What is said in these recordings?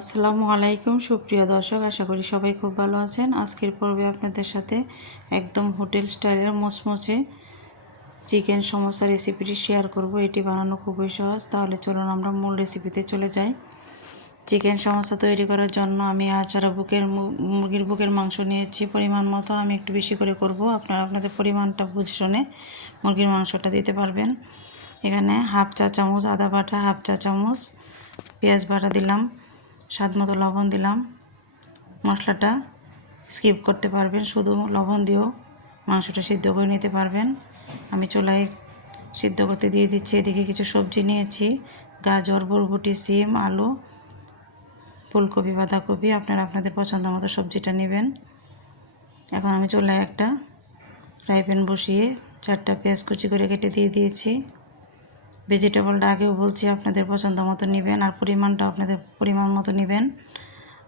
আসসালামু আলাইকুম সুপ্রিয় দর্শক, আশা করি সবাই খুব ভালো আছেন। আজকের পর্বে আপনাদের সাথে একদম হোটেল স্টাইলের মচমচে চিকেন সমোসা রেসিপিটি শেয়ার করব। এটি বানানো খুবই সহজ। তাহলে চলুন আমরা মূল রেসিপিতে চলে যাই। চিকেন সমোসা তৈরি করার জন্য আমি আচারা মুরগির বুকের মাংস নিয়েছি পরিমাণ মতো। আমি একটু বেশি করে করব, আপনারা আপনাদের পরিমাণটা বুঝে শুনে মুরগির মাংসটা দিতে পারবেন। এখানে হাফ চা চামচ আদা বাটা, হাফ চা চামচ পেঁয়াজ বাটা দিলাম, স্বাদ মতো লবণ দিলাম। মশলাটা স্কিপ করতে পারবেন, শুধু লবণ দিয়েও মাংসটা সিদ্ধ করে নিতে পারবেন। আমি চুলায় সিদ্ধ করতে দিয়ে দিচ্ছি। এদিকে কিছু সবজি নিয়েছি, গাজর, বরবটি, সিম, আলু, ফুলকপি, বাঁধাকপি। আপনারা আপনাদের পছন্দ মতো সবজিটা নেবেন। এখন আমি চুলায় একটা ফ্রাই প্যান বসিয়ে 4টা পেঁয়াজ কুচি করে কেটে দিয়ে দিয়েছি। ভেজিটেবলটা আগেও বলছি আপনাদের পছন্দ মতো নেবেন, আর পরিমাণটা আপনাদের পরিমাণ মতো নেবেন।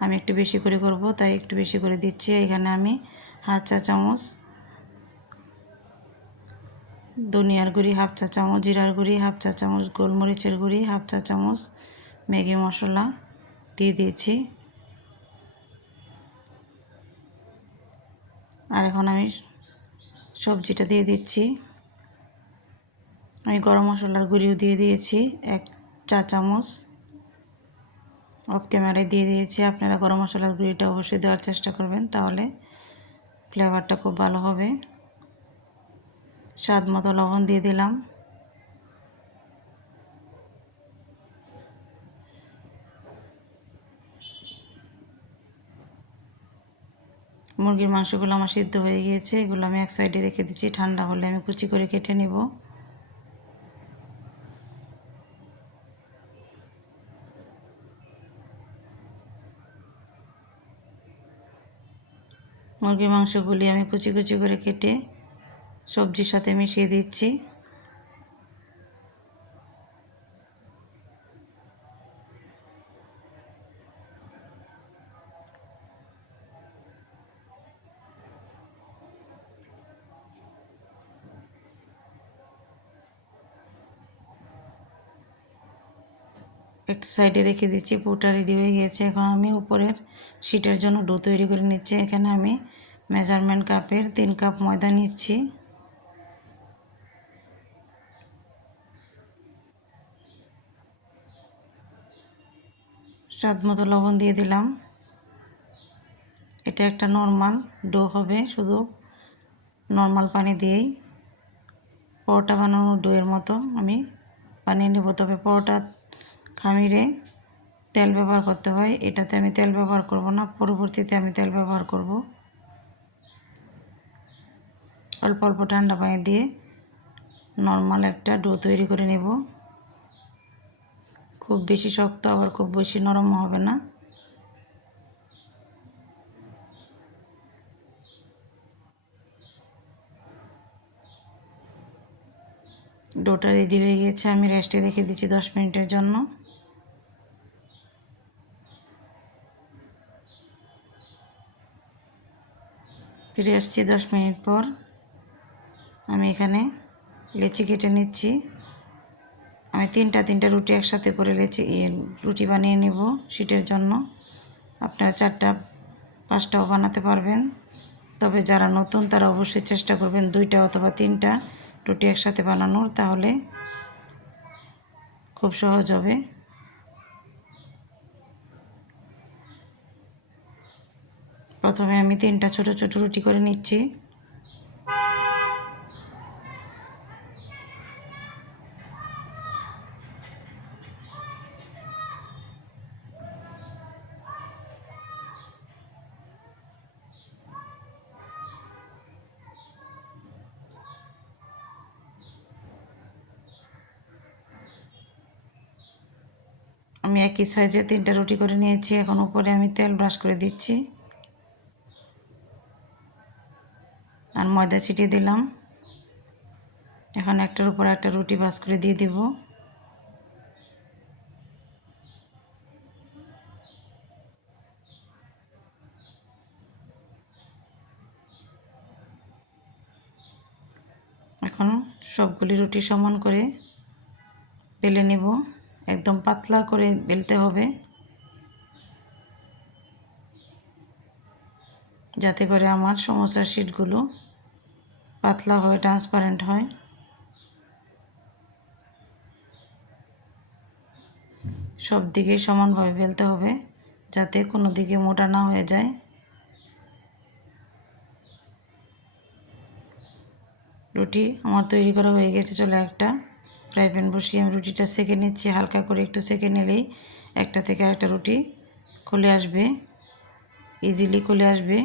আমি একটু বেশি করে করব, তাই একটু বেশি করে দিচ্ছি। এখানে আমি হাফ চা চামচ ধনিয়ার গুঁড়ি, হাফ চা চামচ জিরার গুঁড়ি, হাফ চা চামচ গোলমরিচের গুঁড়ি, হাফ চা চামচ ম্যাগি মশলা দিয়ে দিয়েছি। আর এখন আমি সবজিটা দিয়ে দিচ্ছি। আমি গরম মশলার গুঁড়িও দিয়ে দিয়েছি 1 চা চামচ, অফ ক্যামেরায় দিয়ে দিয়েছি। আপনারা গরম মশলার গুঁড়িটা অবশ্যই দেওয়ার চেষ্টা করবেন, তাহলে ফ্লেভারটা খুব ভালো হবে। স্বাদ মতো লবণ দিয়ে দিলাম। মুরগির মাংসগুলো আমার সিদ্ধ হয়ে গিয়েছে, এগুলো আমি এক সাইডে রেখে দিচ্ছি। ঠান্ডা হলে আমি কুচি করে কেটে নেব। মুরগির মাংসগুলি আমি কুচি কুচি করে কেটে সবজির সাথে মিশিয়ে দিচ্ছি। একটা সাইডে রেখে দিচ্ছি। পুরোটা রেডি হয়ে গেছে। এখন আমি উপরের শিটের জন্য ডো তৈরি করে নিচ্ছি। এখানে আমি মেজারমেন্ট কাপের 3 কাপ ময়দা নিচ্ছি। স্বাদ মতো লবণ দিয়ে দিলাম। এটা একটা নর্মাল ডো হবে, শুধু নর্মাল পানি দিয়েই পরোটা বানানোর ডোয়ের মতো আমি বানিয়ে নেব। তবে পরোটা খামিরে তেল ব্যবহার করতে হয়, এটাতে আমি তেল ব্যবহার করব না, পরবর্তীতে আমি তেল ব্যবহার করব। অল্প অল্প ঠান্ডা পানি দিয়ে নর্মাল একটা ডো তৈরি করে নেব। খুব বেশি শক্ত আবার খুব বেশি নরম হবে না। ডোটা রেডি হয়ে গেছে, আমি রেস্টে রেখে দিচ্ছি 10 মিনিটের জন্য। ফিরে আসছি 10 মিনিট পর। আমি এখানে লেচি কেটে নিচ্ছি। আমি তিনটা রুটি একসাথে করে রুটি বানিয়ে নেব শিটের জন্য। আপনারা 4টা 5টাও বানাতে পারবেন, তবে যারা নতুন তারা অবশ্যই চেষ্টা করবেন 2টা অথবা 3টা রুটি একসাথে বানানোর, তাহলে খুব সহজ হবে। প্রথমে আমি 3টা ছোট ছোট রুটি করে নিচ্ছি। আমি একই সাইজের 3টা রুটি করে নিয়েছি। এখন উপরে আমি তেল ব্রাশ করে দিচ্ছি আর ময়দা ছিটিয়ে দিলাম। এখন একটার উপর একটা রুটি ভাঁজ করে দিয়ে দিব। এখন সবগুলি রুটি সমান করে বেলে নেব। একদম পাতলা করে বেলতে হবে। যাতে করে আমার সমোসার শিটগুলো পাতলা হয়, ট্রান্সপারেন্ট হয়। সব দিকে সমানভাবে বেলতে হবে যাতে কোনো দিকে মোটা না হয়ে যায়। রুটি আমার তৈরি করা হয়ে গেছে। চলো একটা ফ্রাই প্যান বসিয়ে আমি রুটিটা সেঁকে নিচ্ছি। হালকা করে একটু সেঁকে নিলেই একটা থেকে আরেকটা রুটি খুলে আসবে, ইজিলি খুলে আসবে।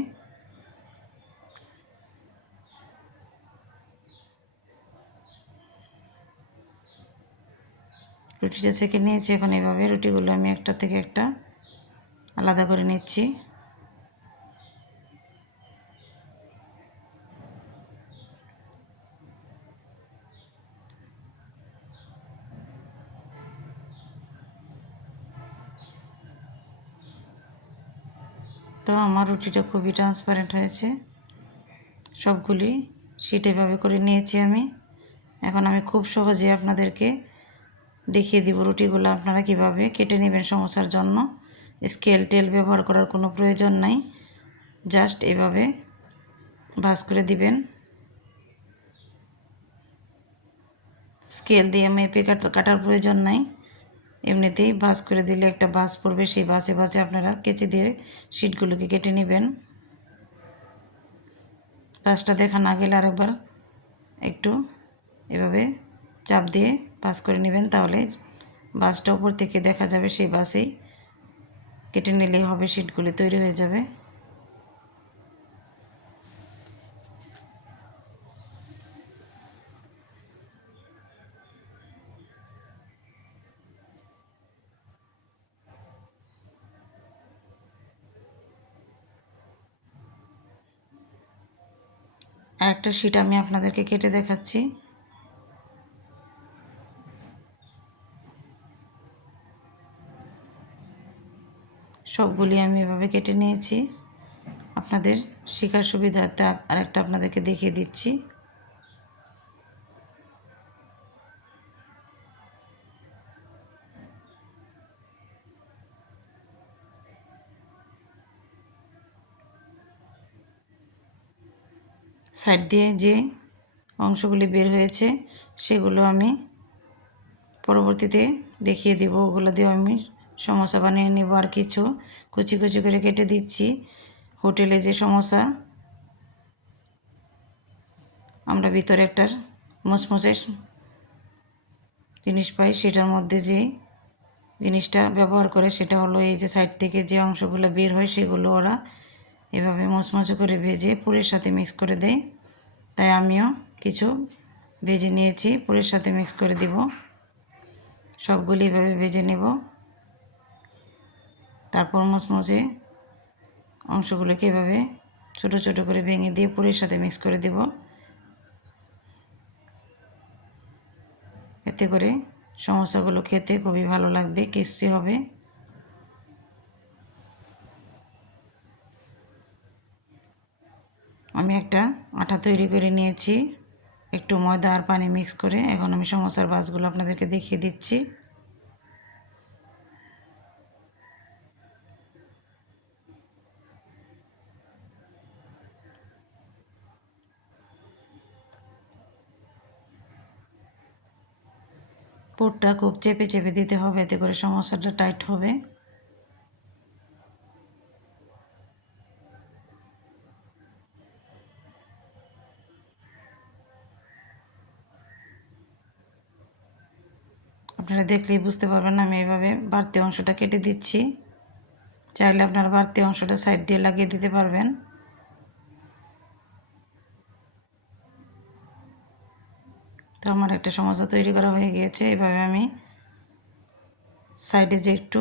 রুটিটা সেঁকে নিয়েছি। এখন এইভাবে রুটিগুলো আমি একটা থেকে একটা আলাদা করে নিচ্ছি। তো আমার রুটিটা খুবই ট্রান্সপারেন্ট হয়েছে। সবগুলি শিট এভাবে করে নিয়েছি আমি। এখন আমি খুব সহজে আপনাদেরকে দেখিয়ে দিব রুটিগুলো আপনারা কিভাবে কেটে নেবেন সমোসার জন্য। স্কেল টেল ব্যবহার করার কোনো প্রয়োজন নাই, জাস্ট এভাবে ভাঁজ করে দিবেন। স্কেল দিয়ে মেপে কাটার প্রয়োজন নাই, এমনিতেই ভাঁজ করে দিলে একটা ভাঁজ পড়বে, সেই ভাঁজে ভাঁজে আপনারা কেচি দিয়ে শিটগুলোকে কেটে নেবেন। ভাঁজটা দেখা না গেলে আরেকবার একটু এভাবে চাপ দিয়ে ভাঁজ করে নেবেন, তাহলে ভাঁজটা উপর থেকে দেখা যাবে, সেই ভাঁজেই কেটে নিলেই হবে, শিটগুলি তৈরি হয়ে যাবে। আর একটা শিট আমি আপনাদেরকে কেটে দেখাচ্ছি। সবগুলি আমি এভাবে কেটে নিয়েছি। আপনাদের শেখার সুবিধার্থে আরেকটা আপনাদেরকে দেখিয়ে দিচ্ছি। সাইড দিয়ে যে অংশগুলি বের হয়েছে সেগুলো আমি পরবর্তীতে দেখিয়ে দেব। ওগুলো দিয়ে আমি সমোসা বানিয়ে নেব। আর কিছু কুচি কুচি করে কেটে দিচ্ছি। হোটেলে যে সমোসা আমরা ভিতরে একটা মুচমুচে জিনিস পাই, সেটার মধ্যে যে জিনিসটা ব্যবহার করে সেটা হলো এই যে সাইড থেকে যে অংশগুলো বের হয় সেগুলো ওরা এভাবে মুচমুচে করে ভেজে পুরের সাথে মিক্স করে দেয়। তাই আমিও কিছু ভেজে নিয়েছি, পুরের সাথে মিক্স করে দিব। সবগুলি এভাবে ভেজে নেব। তারপর মুচমুচে অংশগুলোকে এভাবে ছোট ছোট করে ভেঙে দিয়ে পুরের সাথে মিক্স করে দেব। এতে করে সমোসাগুলো খেতে খুবই ভালো লাগবে, ক্রিস্পি হবে। আমি একটা আটা তৈরি করে নিয়েছি একটু ময়দা আর পানি মিক্স করে। এখন আমি সমোসার ভাঁজগুলো আপনাদেরকে দেখিয়ে দিচ্ছি। পুরটা খুব চেপে চেপে দিতে হবে, এতে করে সমোসাটা টাইট হবে। আপনারা দেখলেই বুঝতে পারবেন আমি এভাবে বাড়তি অংশটা কেটে দিচ্ছি। চাইলে আপনারা বাড়তি অংশটা সাইড দিয়ে লাগিয়ে দিতে পারবেন। তো আমার একটা সমোসা তৈরি করা হয়ে গিয়েছে। এভাবে আমি সাইডে যে একটু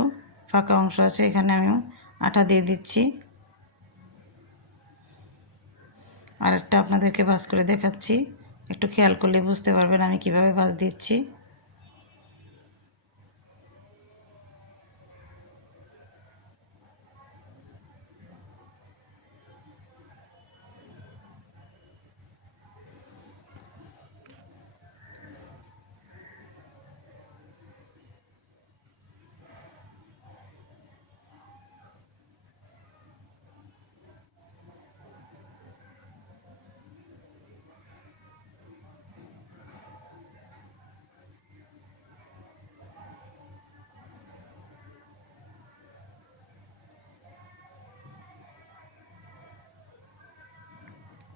ফাঁকা অংশ আছে এখানে আমি আটা দিয়ে দিচ্ছি। আর একটা আপনাদেরকে ভাঁজ করে দেখাচ্ছি, একটু খেয়াল করলে বুঝতে পারবেন আমি কিভাবে ভাঁজ দিচ্ছি।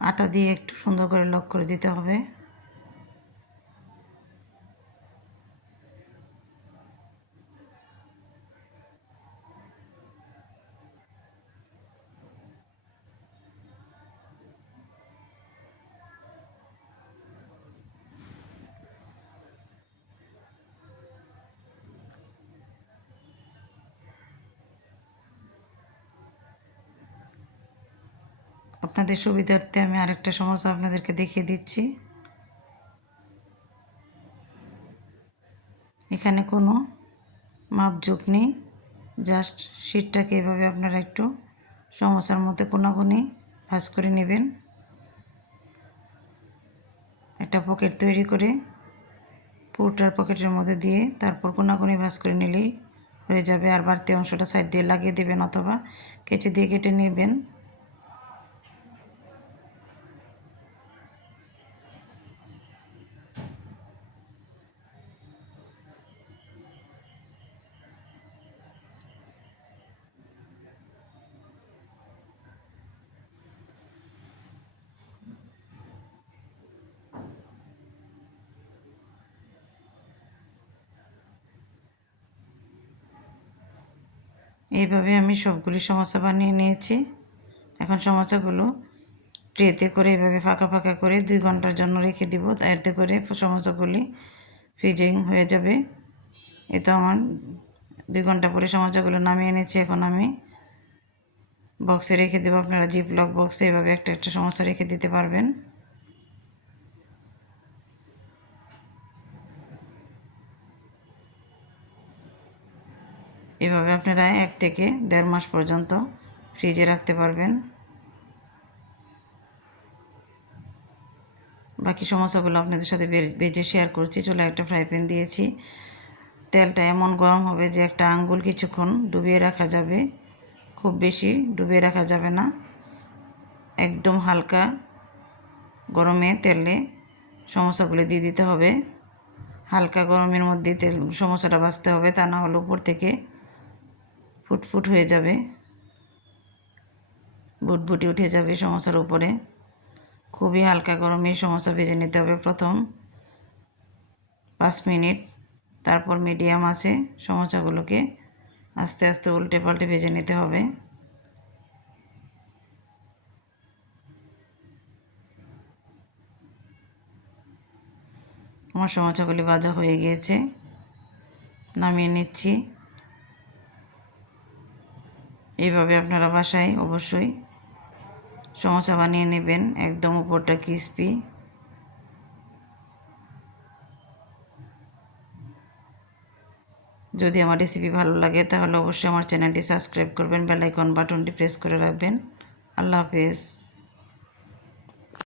আটা দিয়ে একটু সুন্দর করে লক করে দিতে হবে। আপনাদের সুবিধার্থে আমি আরেকটা সমস্যা আপনাদেরকে দেখিয়ে দিচ্ছি। এখানে কোনো মাপঝোঁক নেই, জাস্ট শীটটাকে এভাবে আপনারা একটু সমস্যার মধ্যে কোনাকুনি ভাঁজ করে নেবেন। একটা পকেট তৈরি করে পুরোটার পকেটের মধ্যে দিয়ে তারপর কোনাকুনি ভাঁজ করে নিলেই হয়ে যাবে। আর বাড়তি অংশটা সাইড দিয়ে লাগিয়ে দেবেন অথবা কেচি দিয়ে কেটে নেবেন। এইভাবে আমি সবগুলি সমোসা বানিয়ে নিয়েছি। এখন সমোসাগুলো ট্রেতে করে এভাবে ফাঁকা ফাঁকা করে 2 ঘন্টার জন্য রেখে দিব। এতে করে সমোসাগুলি ফ্রিজিং হয়ে যাবে। এ তো আমার 2 ঘন্টা পরে সমোসাগুলো নামিয়ে এনেছি। এখন আমি বক্সে রেখে দেবো। আপনারা জিপলক বক্সে এভাবে একটা একটা সমোসা রেখে দিতে পারবেন। এভাবে আপনারা 1 থেকে 1.5 মাস পর্যন্ত ফ্রিজে রাখতে পারবেন। বাকি সমস্যাগুলো আপনাদের সাথে ভেজে শেয়ার করছি। চুলায় একটা ফ্রাই প্যান দিয়েছি। তেলটা এমন গরম হবে যে একটা আঙ্গুল কিছুক্ষণ ডুবিয়ে রাখা যাবে, খুব বেশি ডুবিয়ে রাখা যাবে না। একদম হালকা গরমে তেলে সমোসাগুলো দিয়ে দিতে হবে। হালকা গরমের মধ্যে তেল সমোসাটা ভাজতে হবে, তা না হলে উপর থেকে ফুটফুট হয়ে যাবে, বুটবুটি উঠে যাবে সমোসার উপরে। খুবই হালকা গরমে সমোসা ভেজে নিতে হবে। প্রথম 5 মিনিট, তারপর মিডিয়াম আছে সমোসাগুলোকে আস্তে আস্তে উল্টে পাল্টে ভেজে নিতে হবে। আমার সমোসাগুলি ভাজা হয়ে গিয়েছে, নামিয়ে নিচ্ছি। এইভাবে আপনারা বাসায় অবশ্যই সমোসা বানিয়ে নেবেন, একদম উপরটা ক্রিস্পি। যদি আমার রেসিপি ভালো লাগে তাহলে অবশ্যই আমার চ্যানেলটি সাবস্ক্রাইব করবেন, বেল আইকন বাটনটি প্রেস করে রাখবেন। আল্লাহ হাফেজ।